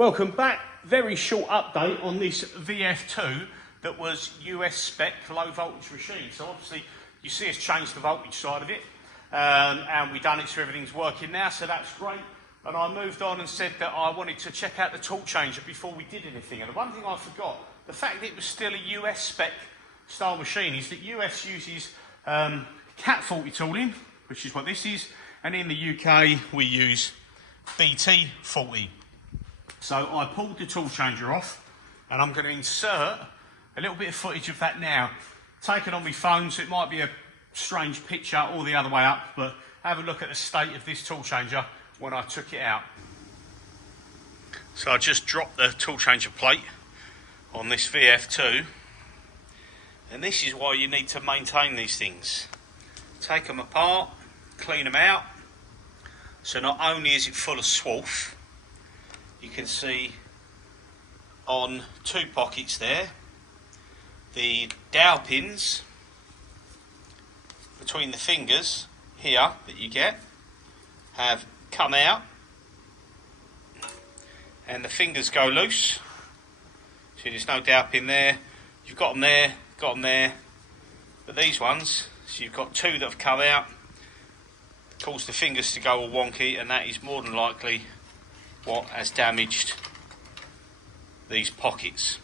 Welcome back. Very short update on this VF2 that was US spec low voltage machine. So obviously you see us change the voltage side of it and we've done it so everything's working now, so that's great. And I moved on and said that I wanted to check out the tool changer before we did anything. And the one thing I forgot, the fact that it was still a US spec style machine, is that US uses Cat 40 tooling, which is what this is, and in the UK we use BT 40. So I pulled the tool changer off and I'm going to insert a little bit of footage of that now. Taken on my phone, so it might be a strange picture all the other way up, but have a look at the state of this tool changer when I took it out. So I just dropped the tool changer plate on this VF2, and this is why you need to maintain these things. Take them apart, clean them out. So not only is it full of swarf, you can see on two pockets there, the dowel pins between the fingers here that you get have come out, and the fingers go loose. So there's no dowel pin there. You've got them there, got them there. But these ones, so you've got two that have come out, caused the fingers to go all wonky, and that is more than likely what has damaged these pockets.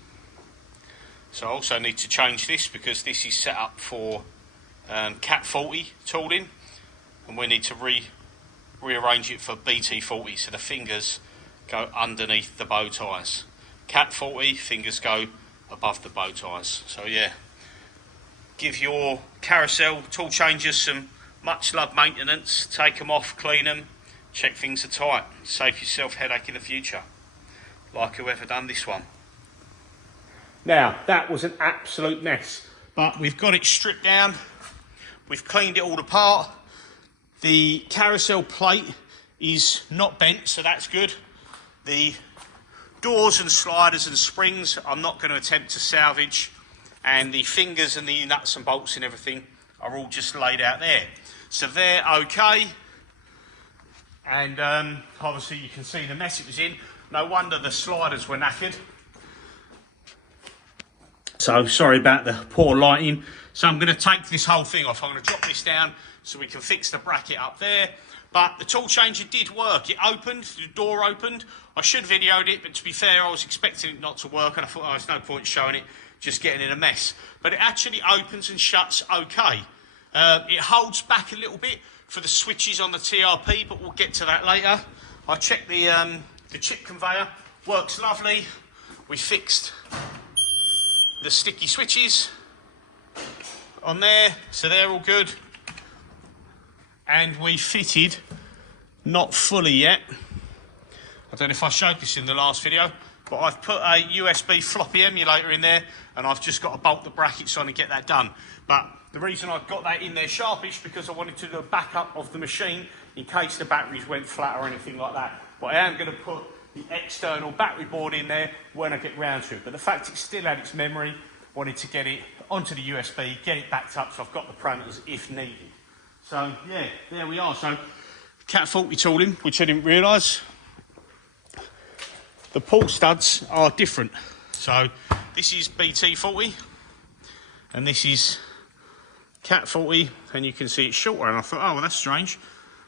So I also need to change this because this is set up for Cat 40 tooling, and we need to rearrange it for BT 40, so the fingers go underneath the bow ties. Cat 40 fingers go above the bow ties. So yeah, give your carousel tool changers some much loved maintenance. Take them off, clean them, check things are tight, save yourself headache in the future, like whoever done this one. Now that was an absolute mess, but we've got it stripped down, we've cleaned it all apart. The carousel plate is not bent, so that's good. The doors and sliders and springs I'm not going to attempt to salvage, and the fingers and the nuts and bolts and everything are all just laid out there, so they're okay. And obviously you can see the mess it was in. No wonder the sliders were knackered. So sorry about the poor lighting. So I'm going to take this whole thing off. I'm going to drop this down so we can fix the bracket up there. But the tool changer did work. It opened, the door opened. I should have videoed it, but to be fair, I was expecting it not to work, and I thought, oh, there's no point showing it, just getting in a mess. But it actually opens and shuts okay. It holds back a little bit for the switches on the TRP, but we'll get to that later. I checked the chip conveyor, works lovely. We fixed the sticky switches on there, so they're all good. And we fitted, not fully yet, I don't know if I showed this in the last video, but I've put a USB floppy emulator in there, and I've just got to bolt the brackets on and get that done. But the reason I've got that in there sharpish because I wanted to do a backup of the machine in case the batteries went flat or anything like that. But I am going to put the external battery board in there when I get round to it. But the fact it still had its memory, wanted to get it onto the USB, get it backed up so I've got the parameters if needed. So yeah, there we are. So Cat 40 tooling, which I didn't realise. The pull studs are different. So this is BT 40 and this is Cat 40, and you can see it's shorter, and I thought, oh well, that's strange.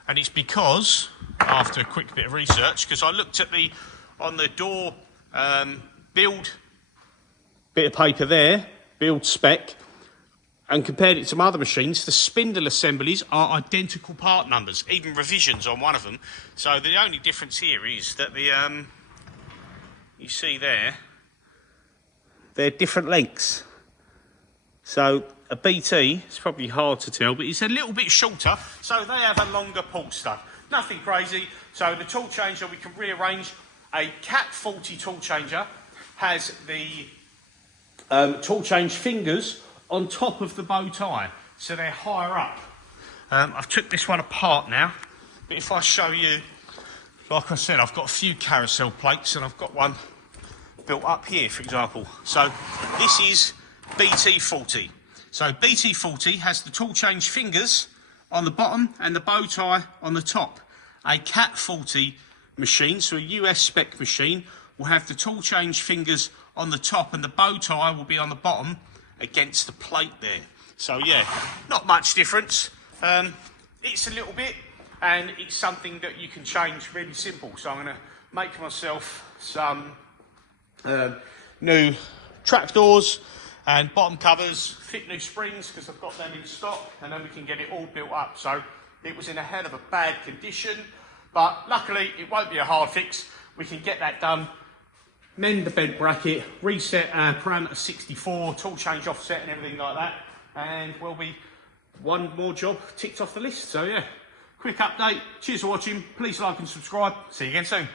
And it's because, after a quick bit of research, because I looked at on the door build bit of paper there, build spec, and compared it to some other machines, the spindle assemblies are identical part numbers, even revisions on one of them. So the only difference here is that the you see there, they're different lengths. So a BT, it's probably hard to tell, but it's a little bit shorter, so they have a longer pull stud. Nothing crazy. So the tool changer, we can rearrange. A Cat 40 tool changer has the tool change fingers on top of the bow tie, so they're higher up. I've took this one apart now, but if I show you, like I said, I've got a few carousel plates, and I've got one built up here, for example. So this is BT 40. So BT 40 has the tool change fingers on the bottom and the bow tie on the top. A Cat 40 machine, so a US spec machine, will have the tool change fingers on the top and the bow tie will be on the bottom against the plate there. So yeah, not much difference. It's a little bit, and it's something that you can change really simple. So I'm going to make myself some new trapdoors and bottom covers, fit new springs because I've got them in stock, and then we can get it all built up. So it was in a hell of a bad condition, but luckily it won't be a hard fix. We can get that done, mend the bed bracket, reset our parameter 64, tool change offset and everything like that, and we'll be one more job ticked off the list. So yeah, quick update. Cheers for watching. Please like and subscribe. See you again soon.